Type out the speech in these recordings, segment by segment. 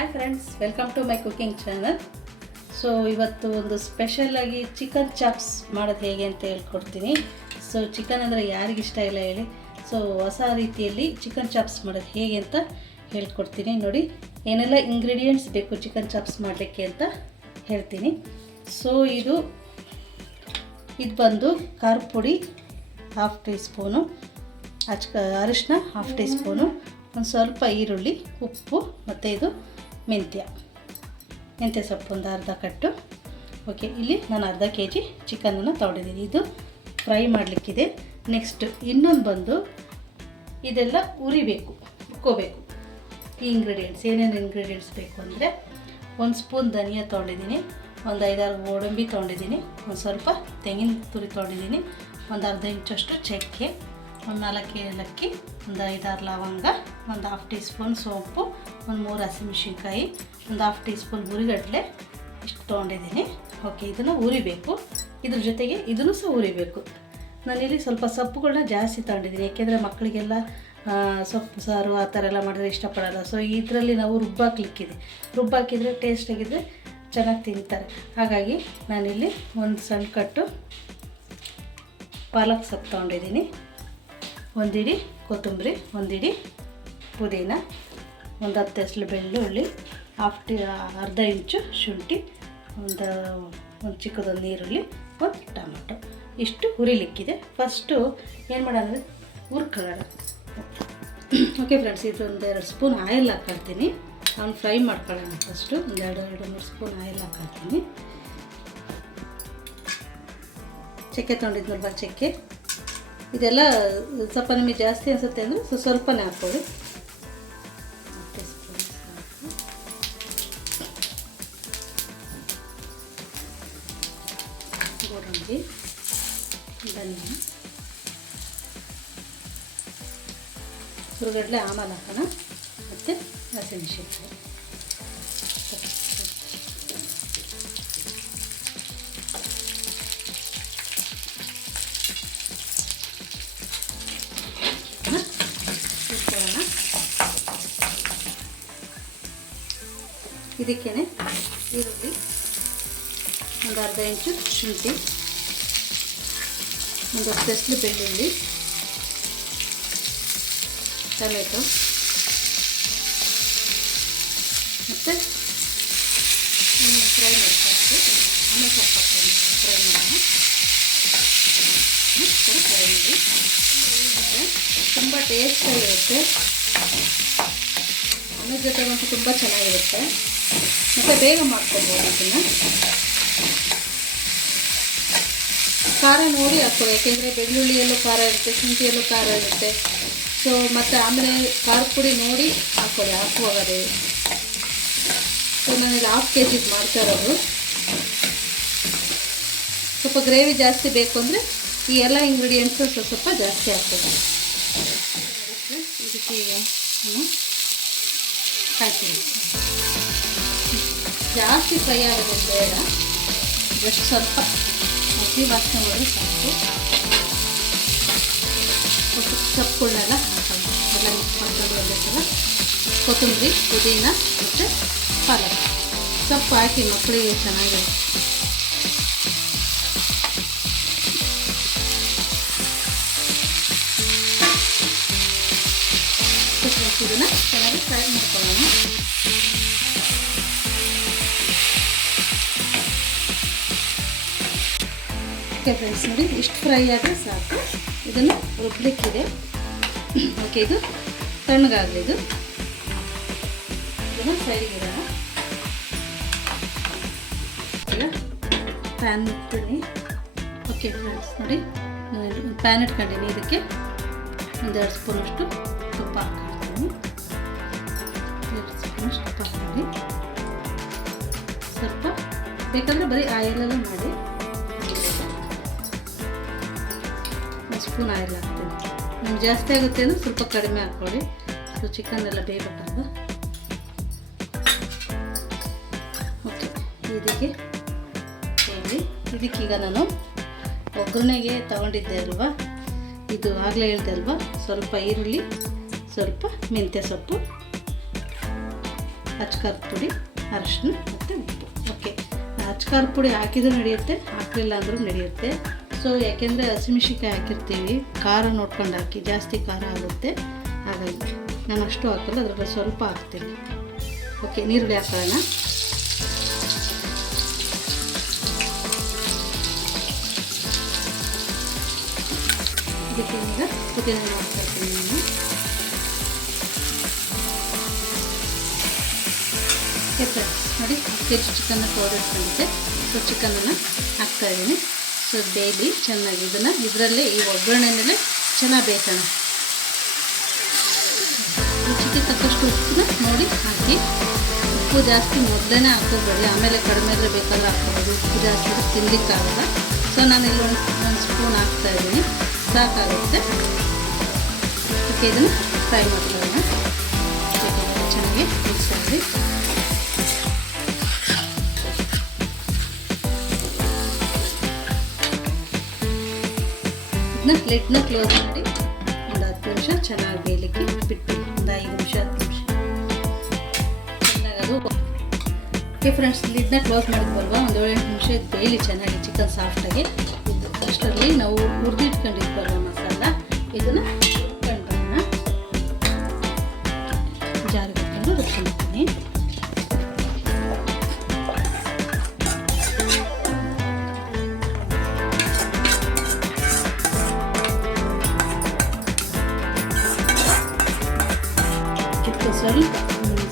Hi friends, welcome to my cooking channel. So ಇವತ್ತು ಒಂದು ಸ್ಪೆಷಲಾಗಿ chicken chops ಮಾಡೋದು ಹೇಗೆ ಅಂತ ಹೇಳ್ಕೊಡ್ತೀನಿ. ಸೊ ಚಿಕನ್ ಅಂದರೆ ಯಾರಿಗಿಷ್ಟ ಇಲ್ಲ ಹೇಳಿ. ಸೊ ಹೊಸ ರೀತಿಯಲ್ಲಿ ಚಿಕನ್ ಚಾಪ್ಸ್ ಮಾಡೋದು ಹೇಗೆ ಅಂತ ಹೇಳ್ಕೊಡ್ತೀನಿ. ನೋಡಿ ಏನೆಲ್ಲ ಇಂಗ್ರೀಡಿಯೆಂಟ್ಸ್ ಬೇಕು ಚಿಕನ್ ಚಾಪ್ಸ್ ಮಾಡಲಿಕ್ಕೆ ಅಂತ ಹೇಳ್ತೀನಿ. ಸೊ ಇದು ಬಂದು ಖಾರದ ಪುಡಿ 1/2 ಟೀ ಸ್ಪೂನು, ಅರಿಶಿನ 1/2 ಟೀ ಸ್ಪೂನು, ಒಂದು ಸ್ವಲ್ಪ ಈರುಳ್ಳಿ, ಉಪ್ಪು ಮತ್ತು ಇದು ಮೆಂತ್ಯ ಸೊಪ್ಪು ಒಂದು ಅರ್ಧ ಕಟ್ಟು. ಓಕೆ, ಇಲ್ಲಿ ನಾನು ಅರ್ಧ kg ಚಿಕನನ್ನು ತೊಗೊಂಡಿದ್ದೀನಿ. ಇದು ಫ್ರೈ ಮಾಡಲಿಕ್ಕಿದೆ. ನೆಕ್ಸ್ಟ್ ಇನ್ನೊಂದು ಬಂದು ಇದೆಲ್ಲ ಹುರ್ಕೋಬೇಕು. ಈ ಇಂಗ್ರೀಡಿಯೆಂಟ್ಸ್ ಏನೇನು ಇಂಗ್ರೀಡಿಯೆಂಟ್ಸ್ ಬೇಕು ಅಂದರೆ 1 ಸ್ಪೂನ್ ಧನಿಯಾ ತೊಗೊಂಡಿದ್ದೀನಿ, ಒಂದು 5-6 ಗೋಡಂಬಿ ತೊಗೊಂಡಿದ್ದೀನಿ, ಒಂದು ಸ್ವಲ್ಪ ತೆಂಗಿನ ತುರಿ ತೊಗೊಂಡಿದ್ದೀನಿ, ಒಂದು ಅರ್ಧ ಇಂಚಷ್ಟು ಚಕ್ಕೆ, ಒಂದು 4 ಏಲಕ್ಕಿ, ಒಂದು 5-6 ಲವಂಗ, ಒಂದು 1/2 ಟೀ ಸ್ಪೂನ್ ಸೋಂಪು, ಒಂದು 3 ಹಸಿಮೆಣಸಿನ್ಕಾಯಿ, ಒಂದು 1/2 ಟೀ ಸ್ಪೂನ್ ಹುರಿಗಡಲೆ ಇಷ್ಟು ತೊಗೊಂಡಿದ್ದೀನಿ. ಓಕೆ, ಇದನ್ನು ಹುರಿಬೇಕು. ಇದ್ರ ಜೊತೆಗೆ ಇದನ್ನು ಸಹ ಹುರಿಬೇಕು. ನಾನಿಲ್ಲಿ ಸ್ವಲ್ಪ ಸೊಪ್ಪುಗಳನ್ನ ಜಾಸ್ತಿ ತೊಗೊಂಡಿದ್ದೀನಿ, ಏಕೆಂದರೆ ಮಕ್ಕಳಿಗೆಲ್ಲ ಸೊಪ್ಪು ಸಾರು ಆ ಥರ ಎಲ್ಲ ಮಾಡಿದ್ರೆ ಇಷ್ಟಪಡಲ್ಲ. ಸೊ ಇದರಲ್ಲಿ ನಾವು ರುಬ್ಬಾಕಿದರೆ ಟೇಸ್ಟಾಗಿದ್ದರೆ ಚೆನ್ನಾಗಿ ತಿಂತಾರೆ. ಹಾಗಾಗಿ ನಾನಿಲ್ಲಿ ಒಂದು ಸಣ್ಣ ಕಟ್ಟು ಪಾಲಕ್ ಸೊಪ್ಪು ತೊಗೊಂಡಿದ್ದೀನಿ, ಒಂದಿಡಿ ಕೊತ್ತಂಬರಿ, ಒಂದಿಡಿ ಪುದೀನ, ಒಂದು 10 ಎಸಳು ಬೆಳ್ಳುಳ್ಳಿ, ಅರ್ಧ ಇಂಚು ಶುಂಠಿ, ಒಂದು ಚಿಕ್ಕದೊಂದು ಈರುಳ್ಳಿ, ಒಂದು ಟೊಮೆಟೊ. ಇಷ್ಟು ಹುರಿಲಿಕ್ಕಿದೆ. ಫಸ್ಟು ಏನು ಮಾಡೋಣ ಅಂದರೆ ಹುರ್ಕೊಳ್ಳೋಣ. ಓಕೆ ಫ್ರೆಂಡ್ಸ್, ಇದೊಂದು 2 ಸ್ಪೂನ್ ಆಯಿಲ್ ಹಾಕ್ಕೊಳ್ತೀನಿ. ಅವ್ನು ಫ್ರೈ ಮಾಡ್ಕೊಳ್ಳೋಣ. ಫಸ್ಟು ಒಂದು 2-3 ಸ್ಪೂನ್ ಆಯಿಲ್ ಹಾಕ್ಕೊಳ್ತೀನಿ. ಚಕ್ಕೆ ತೊಗೊಂಡಿದ್ನಲ್ವ, ಚಕ್ಕೆ ಇದೆಲ್ಲ ಸ್ವಲ್ಪ ನಿಮಗೆ ಜಾಸ್ತಿ ಅನಿಸುತ್ತೆ ಅಂದರೆ ಸ್ವಲ್ಪನೇ ಹಾಕ್ಕೊಳ್ಳಿ. ಗೋಡಂಬಿ, ಧನಿಯಾ, ಹುರಿಗಡಲೆ ಆಮೇಲೆ ಹಾಕೋಣ, ಮತ್ತು ಹಸಿಮೆಣಸಿನ್ಕಾಯಿ. ಇದಕ್ಕೇ ಈರುಳ್ಳಿ, ಒಂದು ಅರ್ಧ ಇಂಚು ಶುಂಠಿ, ಒಂದು 10 ಎಸಳು ಬೆಳ್ಳುಳ್ಳಿ, ಟೊಮೆಟೊ ಮತ್ತು ಫ್ರೈ ಮಾಡ್ಕೊಂಡು ಆಮೇಲೆ ಸ್ವಲ್ಪ ಫ್ರೈ ಮಾಡೋಣ. ಫ್ರೈ ಮಾಡಿ ತುಂಬ ಟೇಸ್ಟಾಗಿರುತ್ತೆ. ಅನ್ನ ಜೊತೆಗಂತೂ ತುಂಬ ಚೆನ್ನಾಗಿರುತ್ತೆ ಮತ್ತು ಬೇಗ ಮಾಡ್ಕೊಬೋದು. ಇದನ್ನು ಖಾರ ನೋಡಿ ಹಾಕ್ಕೊಳ್ಳಿ, ಯಾಕೆಂದರೆ ಬೆಳ್ಳುಳ್ಳಿಯಲ್ಲೂ ಖಾರ ಇರುತ್ತೆ, ಶುಂಠಿಯಲ್ಲೂ ಖಾರ ಇರುತ್ತೆ. ಸೊ ಮತ್ತು ಆಮೇಲೆ ಖಾರದ ಪುಡಿ ನೋಡಿ ಹಾಕುವಾಗದೆ. ಸೊ ನಾನಿಲ್ಲಿ 1/2 kg ಮಾಡ್ತಾ ಇರೋದು. ಸ್ವಲ್ಪ ಗ್ರೇವಿ ಜಾಸ್ತಿ ಬೇಕು ಅಂದರೆ ಈ ಎಲ್ಲ ಇಂಗ್ರೀಡಿಯೆಂಟ್ಸು ಸ್ವಲ್ಪ ಜಾಸ್ತಿ ಹಾಕ್ಬೋದು. ಇದಕ್ಕೆ ಈಗ ನಾನು ಹಾಕ್ತೀನಿ. ಜಾಸ್ತಿ ಫ್ರೈ ಆಗೋದು ಬೇಡ, ಜಸ್ಟ್ ಸ್ವಲ್ಪ ಹಸಿ ವಾಸನೆ ಹೋದರೆ ಸಾಕು. ಸೊಪ್ಪುಗಳನ್ನೆಲ್ಲ ಹಾಕೋಣ, ಎಲ್ಲ ಮಿಕ್ಸ್ ಮಾಡ್ಕೊಂಡು ಒಂದೇ ಸಲ. ಕೊತ್ತಂಬರಿ, ಪುದೀನ ಮತ್ತು ಪಾಲಕ್ ಸೊಪ್ಪು ಹಾಕಿ ಮಕ್ಕಳಿಗೆ ಚೆನ್ನಾಗಿರುತ್ತೆ. ಇದನ್ನು ಚೆನ್ನಾಗಿ ಫ್ರೈ ಮಾಡ್ಕೊಳ್ಳೋಣ. ಓಕೆ ಫ್ರೆಂಡ್ಸ್, ನೋಡಿ ಇಷ್ಟು ಫ್ರೈ ಆದರೆ ಸಾಕು. ಇದನ್ನು ರುಬ್ಲಿಕ್ಕಿದೆ. ಓಕೆ, ಇದು ತಣ್ಣಗಾಗಲಿ. ಇದನ್ನು ಸೈಡಿಗಿಡೋಣ. ಈಗ ಪ್ಯಾನ್ ಇಡ್ತೀನಿ. ಓಕೆ ಫ್ರೆಂಡ್ಸ್, ನೋಡಿ ಪ್ಯಾನ್ ಇಟ್ಕೊಂಡಿನಿ. ಇದಕ್ಕೆ 1-2 ಸ್ಪೂನಷ್ಟು ತುಪ್ಪ ಹಾಕ್ತೀನಿ. 2 ಸ್ಪೂನಷ್ಟು ತುಪ್ಪ ಹಾಕಿ, ಸ್ವಲ್ಪ ಬೇಕಾದರೆ ಬರೀ ಆಯಿಲೆಲ್ಲ ಮಾಡಿ 1 ಸ್ಪೂನ್ ಆಯಿಲ್ ಹಾಕ್ತೀನಿ. ನಿಮ್ಗೆ ಜಾಸ್ತಿ ಆಗುತ್ತೆ ಅಂದರೆ ಸ್ವಲ್ಪ ಕಡಿಮೆ ಹಾಕ್ಕೊಳ್ಳಿ. ಸೊ ಚಿಕನ್ ಎಲ್ಲ ಬೇಯಬೇಕಲ್ವ. ಓಕೆ, ಇದಕ್ಕೀಗ ನಾನು ಒಗ್ಗರಣೆಗೆ ತೊಗೊಂಡಿದ್ದೆ ಅಲ್ವಾ, ಇದು ಆಗಲೇ ಹೇಳಿದೆ ಅಲ್ವಾ, ಸ್ವಲ್ಪ ಈರುಳ್ಳಿ, ಸ್ವಲ್ಪ ಮೆಂತ್ಯ ಸೊಪ್ಪು, ಅಚ್ಕಾರದ ಪುಡಿ, ಅರಿಶಿನ ಮತ್ತು ಉಪ್ಪು. ಓಕೆ, ಅಚ್ಕಾರದ ಪುಡಿ ಹಾಕಿದರೂ ನಡೆಯುತ್ತೆ, ಹಾಕಲಿಲ್ಲ ಅಂದರೂ ನಡೆಯುತ್ತೆ. ಸೊ ಯಾಕೆಂದರೆ ಹಸಿಮೆಣ್ಸಿನ್ಕಾಯಿ ಹಾಕಿರ್ತೀವಿ, ಖಾರ ನೋಡ್ಕೊಂಡು ಹಾಕಿ, ಜಾಸ್ತಿ ಖಾರ ಆಗುತ್ತೆ. ಹಾಗಾಗಿ ನಾನು ಅಷ್ಟು ಹಾಕಲ್ಲ, ಅದರಲ್ಲಿ ಸ್ವಲ್ಪ ಹಾಕ್ತೀನಿ. ಓಕೆ, ನೀರುಳ್ಳಿ ಹಾಕೋಣ. ಇದಕ್ಕೆ ಈಗ ಪುದೀನ ಹಾಕ್ತಾ ಇದ್ದೀನಿ ನಾನು. ನೋಡಿ, ಕೆಚ್ಚು ಚಿಕನ್ನ ತೋರಿಸ್ಕೊಂಡಿದ್ದೆ. ಸೊ ಚಿಕನನ್ನು ಹಾಕ್ತಾಯಿದ್ದೀನಿ. ಸೊ ಬೇಯ್ಲಿ ಚೆನ್ನಾಗಿ. ಇದರಲ್ಲೇ ಈ ಒಗ್ಗರಣೆಯಲ್ಲೇ ಚೆನ್ನಾಗಿ ಬೇಯಿಸೋಣ. ರುಚಿಗೆ ತಕ್ಕಷ್ಟು ಉಪ್ಪನ್ನ ನೋಡಿ ಹಾಕಿ. ಉಪ್ಪು ಜಾಸ್ತಿ ಮೊದಲೇ ಹಾಕೋಬೇಡಿ, ಆಮೇಲೆ ಕಡಿಮೆ ಬೇಕಾದ್ರೆ ಹಾಕ್ಬೋದು. ಉಪ್ಪು ಜಾಸ್ತಿ ತಿನ್ನಲಿಕ್ಕಾಗಲ್ಲ. ಸೊ ನಾನಿಲ್ಲಿ ಒಂದು ಸ್ಪೂನ್ ಹಾಕ್ತಾಯಿದ್ದೀನಿ, ಸಾಕಾಗುತ್ತೆ. ಓಕೆ, ಇದನ್ನು ಫ್ರೈ ಮಾಡ್ಕೊಳ್ಳೋಣ. ಚೆನ್ನಾಗಿ ಮಿಕ್ಸ್ ಆಗಿ ಲಿಡ್ನ ಕ್ಲೋಸ್ ಮಾಡಿ ಒಂದು 10 ನಿಮಿಷ ಚೆನ್ನಾಗಿ ಬೇಯಲಿಕ್ಕೆ ಬಿಟ್ಟು, ಒಂದು 5 ನಿಮಿಷ 10 ನಿಮಿಷ ಚೆನ್ನಾಗದು. ಓಕೆ ಫ್ರೆಂಡ್ಸ್, ಲಿಡ್ನ ಕ್ಲೋಸ್ ಮಾಡಿದ್ವಲ್ವ, ಒಂದು 7-8 ನಿಮಿಷ ಬೇಯಲಿ ಚೆನ್ನಾಗಿ ಚಿಕನ್ ಸಾಫ್ಟಾಗಿ. ಅಷ್ಟರಲ್ಲಿ ನಾವು ಹುರಿದಿಟ್ಕೊಂಡಿದ್ವಲ್ವ ಮಸಾಲ, ಇದನ್ನು ರುಬ್ಕೊಂಡ್ಬರೋಣ. ಜಾರಿಗೆ ಹಾಕೊಂಡು ರುಬ್ಕೊಂಡ್ತೀನಿ.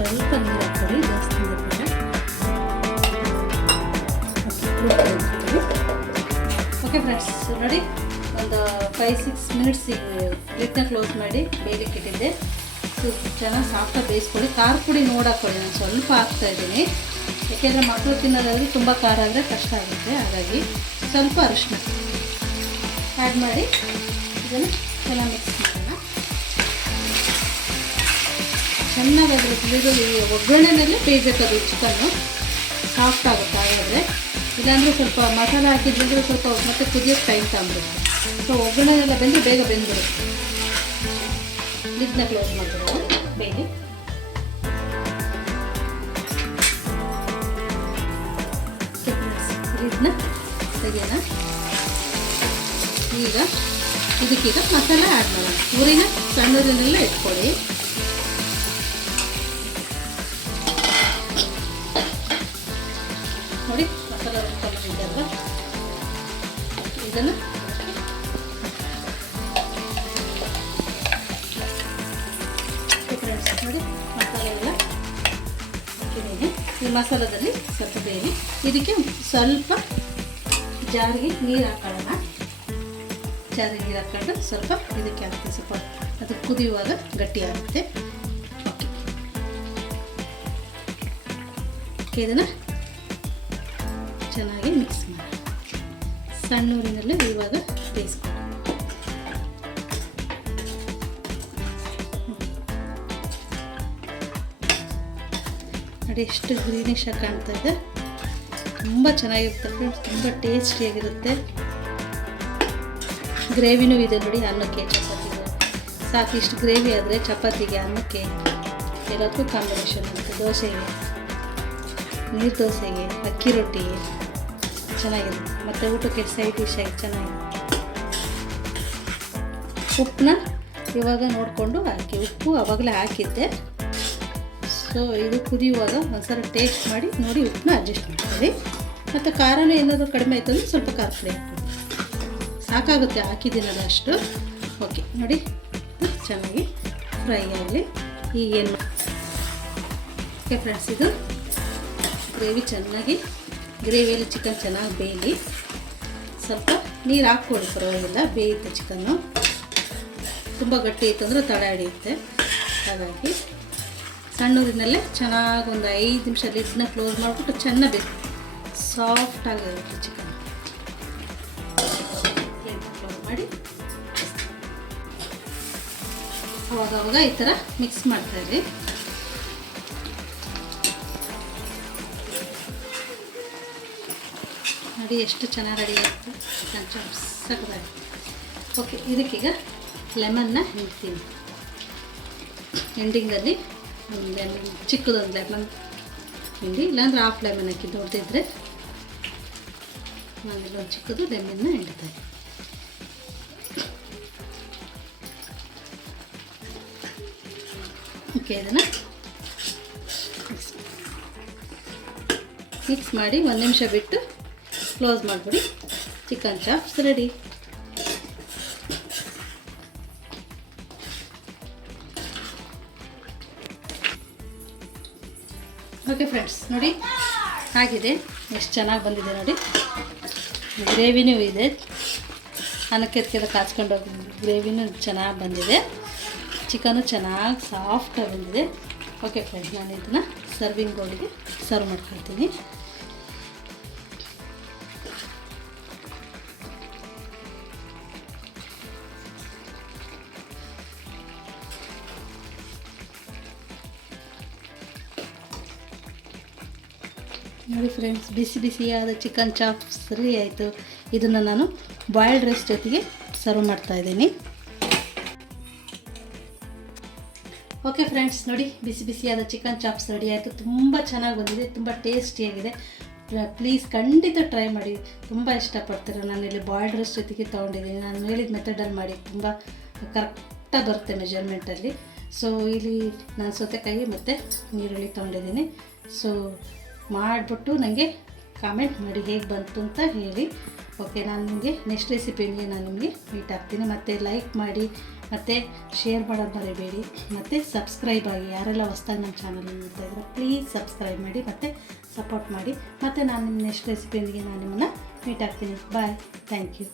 ಸ್ವಲ್ಪ ನೀರು ಹಾಕ್ಕೊಳ್ಳಿ, ಜಾಸ್ತಿ ನೀರು. ಓಕೆ ಫ್ರೆಂಡ್ಸ್, ನೋಡಿ ಒಂದು 5-6 ಮಿನಿಟ್ಸ್ ಲಿಡ್ನ ಕ್ಲೋಸ್ ಮಾಡಿ ಬೇಯಲಿಕ್ಕೆ ಇಟ್ಟಿದ್ದೆ. ಚೆನ್ನಾಗಿ ಸಾಫ್ಟಾಗಿ ಬೇಯಿಸ್ಕೊಳ್ಳಿ. ಖಾರ ಪುಡಿ ನೋಡಾಕೊಳ್ಳಿ, ನಾನು ಸ್ವಲ್ಪ ಹಾಕ್ತಾಯಿದ್ದೀನಿ. ಯಾಕೆಂದರೆ ಮಕ್ಕಳು ತಿನ್ನೋದಾದರೆ ತುಂಬ ಖಾರ ಆದರೆ ಕಷ್ಟ ಆಗುತ್ತೆ. ಹಾಗಾಗಿ ಸ್ವಲ್ಪ ಅರಿಶಿನ ಆ್ಯಡ್ ಮಾಡಿ ಇದನ್ನು ಚೆನ್ನಾಗಿ ಮಿಕ್ಸ್ ಮಾಡೋಣ. ಚೆನ್ನಾಗಿ ಅದ್ರ ಈ ಒಗ್ಗರಣೆನಲ್ಲೇ ಬೇಯಬೇಕದು ಚಿಕನ್ನು, ಸಾಫ್ಟ್ ಆಗುತ್ತೆ. ಹಾಗಾದರೆ ಇಲ್ಲಾಂದರೆ ಸ್ವಲ್ಪ ಮಸಾಲೆ ಹಾಕಿದ್ರೆ ಸ್ವಲ್ಪ ಮತ್ತೆ ಕುದಿಯೋಕ್ಕೆ ಟೈಮ್ ತಗೊಂಡ್ಬಿಡುತ್ತೆ. ಸೊ ಒಗ್ಗರಣೆಲ್ಲ ಬೆಂದರೆ ಬೇಗ ಬೆಂದ್ಬಿಡುತ್ತೆ. ಲಿಡ್ನ ಕ್ಲೋಸ್ ಮಾಡ್ಬಿಡೋಣ ಬೇಗ. ಲಿಡ್ನ ತೆಗೆಯೋಣ. ಈಗ ಇದಕ್ಕೀಗ ಮಸಾಲೆ ಆ್ಯಡ್ ಮಾಡೋಣ. ಊರಿನ ಸಣ್ಣೂರಿನೆಲ್ಲ ಇಟ್ಕೊಳ್ಳಿ. ನೋಡಿ ಮಸಾಲ ರುಬ್ಕೊಂಡಿದ್ದಲ್ವ, ಇದನ್ನು ಫ್ರೆಂಡ್ಸ್ ನೋಡಿ ಮಸಾಲೆ ಎಲ್ಲ ಹಾಕಿದ್ದೀನಿ. ಈ ಮಸಾಲದಲ್ಲಿ ಸ್ವಲ್ಪ ಬೇರೆ ಇದಕ್ಕೆ ಸ್ವಲ್ಪ ಜಾರಿಗೆ ನೀರು ಹಾಕೊಳ್ಳೋಣ. ಜಾರಿಗೆ ನೀರು ಹಾಕೊಂಡು ಸ್ವಲ್ಪ ಇದಕ್ಕೆ ಹಾಕ್ತೀವಿ. ಸ್ವಲ್ಪ ಅದು ಕುದಿಯುವಾಗ ಗಟ್ಟಿ ಆಗುತ್ತೆ. ಓಕೆ, ಇದನ್ನು ಚೆನ್ನಾಗಿ ಮಿಕ್ಸ್ ಮಾಡಿ ಸಣ್ಣ ಊರಿನಲ್ಲೇ ಇವಾಗ ಬೇಯಿಸ್ಕೊಂಡು ನೋಡಿ ಎಷ್ಟು ಗ್ರೀನಿಶ್ ಆಗಿ ಕಾಣ್ತಾ ಇದೆ. ತುಂಬ ಚೆನ್ನಾಗಿರುತ್ತೆ ಫ್ರೆಂಡ್ಸ್, ತುಂಬ ಟೇಸ್ಟಿಯಾಗಿರುತ್ತೆ. ಗ್ರೇವಿನೂ ಇದೆ ನೋಡಿ, ಅನ್ನಕ್ಕೆ ಚಪಾತಿಗೆ ಸಾಕು. ಇಷ್ಟು ಗ್ರೇವಿ ಆದರೆ ಚಪಾತಿಗೆ, ಅನ್ನಕ್ಕೆ, ಎಲ್ಲದಕ್ಕೂ ಕಾಂಬಿನೇಷನ್ ಆಗುತ್ತೆ. ದೋಸೆಗೆ, ನೀರು ದೋಸೆಗೆ, ಅಕ್ಕಿ ರೊಟ್ಟಿಗೆ ಚೆನ್ನಾಗಿರುತ್ತೆ. ಮತ್ತು ಊಟಕ್ಕೆ ಸೈಡ್ ಡಿಶ್ ಆಗಿ ಚೆನ್ನಾಗಿರುತ್ತೆ. ಉಪ್ಪನ್ನ ಇವಾಗ ನೋಡಿಕೊಂಡು ಹಾಕಿ. ಉಪ್ಪು ಆವಾಗಲೇ ಹಾಕಿದ್ದೆ. ಸೊ ಇದು ಕುದಿಯುವಾಗ ಒಂದ್ಸಲ ಟೇಸ್ಟ್ ಮಾಡಿ ನೋಡಿ, ಉಪ್ಪನ್ನ ಅಡ್ಜಸ್ಟ್ ಮಾಡ್ಕೊಳ್ಳಿ. ಮತ್ತು ಖಾರನೇ ಏನಾದರೂ ಕಡಿಮೆ ಆಯಿತು ಅಂದರೆ ಸ್ವಲ್ಪ ಖಾರ ಪುಡಿ ಹಾಕ್ಕೊಳ್ಳಿ, ಸಾಕಾಗುತ್ತೆ. ಹಾಕಿದ್ದೀನಲ್ಲ ಅಷ್ಟು. ಓಕೆ ನೋಡಿ, ಚೆನ್ನಾಗಿ ಫ್ರೈ ಆಗಲಿ. ಈಗೇನು ಓಕೆ ಫ್ರೆಂಡ್ಸ್, ಇದು ಗ್ರೇವಿ ಚೆನ್ನಾಗಿ, ಗ್ರೇವಿಯಲ್ಲಿ ಚಿಕನ್ ಚೆನ್ನಾಗಿ ಬೇಯಲಿ. ಸ್ವಲ್ಪ ನೀರು ಹಾಕ್ಕೊಳ್ಳಿ, ಪರವಾಗಿಲ್ಲ, ಬೇಯುತ್ತೆ ಚಿಕನ್ನು. ತುಂಬ ಗಟ್ಟಿ ಇತ್ತು ಅಂದರೆ ತಳ ಹಿಡಿಯುತ್ತೆ. ಹಾಗಾಗಿ ಸಣ್ಣೂರಿನಲ್ಲೇ ಚೆನ್ನಾಗಿ ಒಂದು 5 ನಿಮಿಷ ಲಿಡ್ನ ಕ್ಲೋಸ್ ಮಾಡಿಬಿಟ್ಟು ಚೆನ್ನಾಗಿ ಬೇಕು, ಸಾಫ್ಟಾಗಿರುತ್ತೆ ಚಿಕನ್. ಕ್ಲೋಸ್ ಮಾಡಿ ಅವಾಗವಾಗ ಈ ಥರ ಮಿಕ್ಸ್ ಮಾಡ್ತಾಯಿರಿ. ನೋಡಿ ಎಷ್ಟು ಚೆನ್ನಾಗಿ ರೆಡಿ ಆಗುತ್ತೆ ಚಿಕನ್ ಚಾಪ್ಸ್, ಸಾಕಾಗಿ. ಓಕೆ, ಇದಕ್ಕೀಗ ಲೆಮನ್ನ ಹಿಂಡ್ತೀನಿ. ಎಂಡಿಂಗಲ್ಲಿ ಒಂದು ಲೆಮನ್, ಚಿಕ್ಕದೊಂದು ಲೆಮನ್ ಹಿಂಡಿ, ಇಲ್ಲಾಂದ್ರೆ ಹಾಫ್ ಲೆಮನ್ ಹಾಕಿ ದೊಡ್ಡದಿದ್ರೆ ನಾನಿಲ್ಲೊಂದು ಚಿಕ್ಕದು ಲೆಮನ್ನ ಹಿಂಡ್ತಾರೆ. ಓಕೆ, ಇದನ್ನು ಮಿಕ್ಸ್ ಮಾಡಿ 1 ನಿಮಿಷ ಬಿಟ್ಟು ಕ್ಲೋಸ್ ಮಾಡಿಬಿಡಿ. Chicken chops ready. Okay friends, ನೋಡಿ ಆಗಿದೆ, ಎಷ್ಟು ಚೆನ್ನಾಗಿ ಬಂದಿದೆ ನೋಡಿ. ಗ್ರೇವಿನೂ ಇದೆ, ಅನ್ನಕ್ಕೆದಕ್ಕೆಲ್ಲ ಕಾಚ್ಕೊಂಡು ಹೋಗಿ ಗ್ರೇವಿನೂ ಚೆನ್ನಾಗಿ ಬಂದಿದೆ, ಚಿಕನು ಚೆನ್ನಾಗಿ ಸಾಫ್ಟಾಗಿ ಬಂದಿದೆ. ಓಕೆ ಫ್ರೆಂಡ್ಸ್, ನಾನು ಇದನ್ನು ಸರ್ವಿಂಗ್ ಬೌಲಿಗೆ ಸರ್ವ್ ಮಾಡ್ಕೊಳ್ತೀನಿ. ನೋಡಿ ಫ್ರೆಂಡ್ಸ್, ಬಿಸಿ ಬಿಸಿಯಾದ ಚಿಕನ್ ಚಾಪ್ಸ್ ರೆಡಿ ಆಯಿತು. ಇದನ್ನು ನಾನು ಬಾಯ್ಲ್ಡ್ ರೈಸ್ ಜೊತೆಗೆ ಸರ್ವ್ ಮಾಡ್ತಾಯಿದ್ದೀನಿ. ಓಕೆ ಫ್ರೆಂಡ್ಸ್, ನೋಡಿ ಬಿಸಿ ಬಿಸಿಯಾದ ಚಿಕನ್ ಚಾಪ್ಸ್ ರೆಡಿ ಆಯಿತು. ತುಂಬ ಚೆನ್ನಾಗಿ ಬಂದಿದೆ, ತುಂಬ ಟೇಸ್ಟಿಯಾಗಿದೆ. ಪ್ಲೀಸ್ ಖಂಡಿತ ಟ್ರೈ ಮಾಡಿ, ತುಂಬ ಇಷ್ಟಪಡ್ತೀರ. ನಾನಿಲ್ಲಿ ಬಾಯ್ಲ್ಡ್ ರೈಸ್ ಜೊತೆಗೆ ತೊಗೊಂಡಿದ್ದೀನಿ. ನಾನು ಹೇಳಿದ ಮೆಥಡಲ್ಲಿ ಮಾಡಿ, ತುಂಬ ಕರೆಕ್ಟಾಗಿ ಬರುತ್ತೆ ಮೆಜರ್ಮೆಂಟಲ್ಲಿ. ಸೊ ಇಲ್ಲಿ ನಾನು ಸೌತೆಕಾಯಿ ಮತ್ತು ಈರುಳ್ಳಿ ತೊಗೊಂಡಿದ್ದೀನಿ. ಸೊ ಮಾಡಿಬಿಟ್ಟು ನನಗೆ ಕಾಮೆಂಟ್ ಮಾಡಿ ಹೇಗೆ ಬಂತು ಅಂತ ಹೇಳಿ. ಓಕೆ, ನಾನು ನಿಮಗೆ ನೆಕ್ಸ್ಟ್ ರೆಸಿಪಿಗೆ ನಾನು ನಿಮಗೆ ಮೀಟ್ ಆಗ್ತೀನಿ. ಮತ್ತು ಲೈಕ್ ಮಾಡಿ, ಮತ್ತು ಶೇರ್ ಮಾಡೋದು ಮರಿಬೇಡಿ, ಮತ್ತು ಸಬ್ಸ್ಕ್ರೈಬ್ ಆಗಿ. ಯಾರೆಲ್ಲ ಹೊಸ್ದಾಗಿ ನಮ್ಮ ಚಾನಲ್ ನೋಡ್ತಾ ಇದ್ದಾರೆ ಪ್ಲೀಸ್ ಸಬ್ಸ್ಕ್ರೈಬ್ ಮಾಡಿ ಮತ್ತು ಸಪೋರ್ಟ್ ಮಾಡಿ. ಮತ್ತು ನಾನು ನಿಮ್ಮ ನೆಕ್ಸ್ಟ್ ರೆಸಿಪಿಯೊಂದಿಗೆ ನಾನು ನಿಮ್ಮನ್ನು ಮೀಟ್ ಆಗ್ತೀನಿ. ಬಾಯ್, ಥ್ಯಾಂಕ್ ಯು.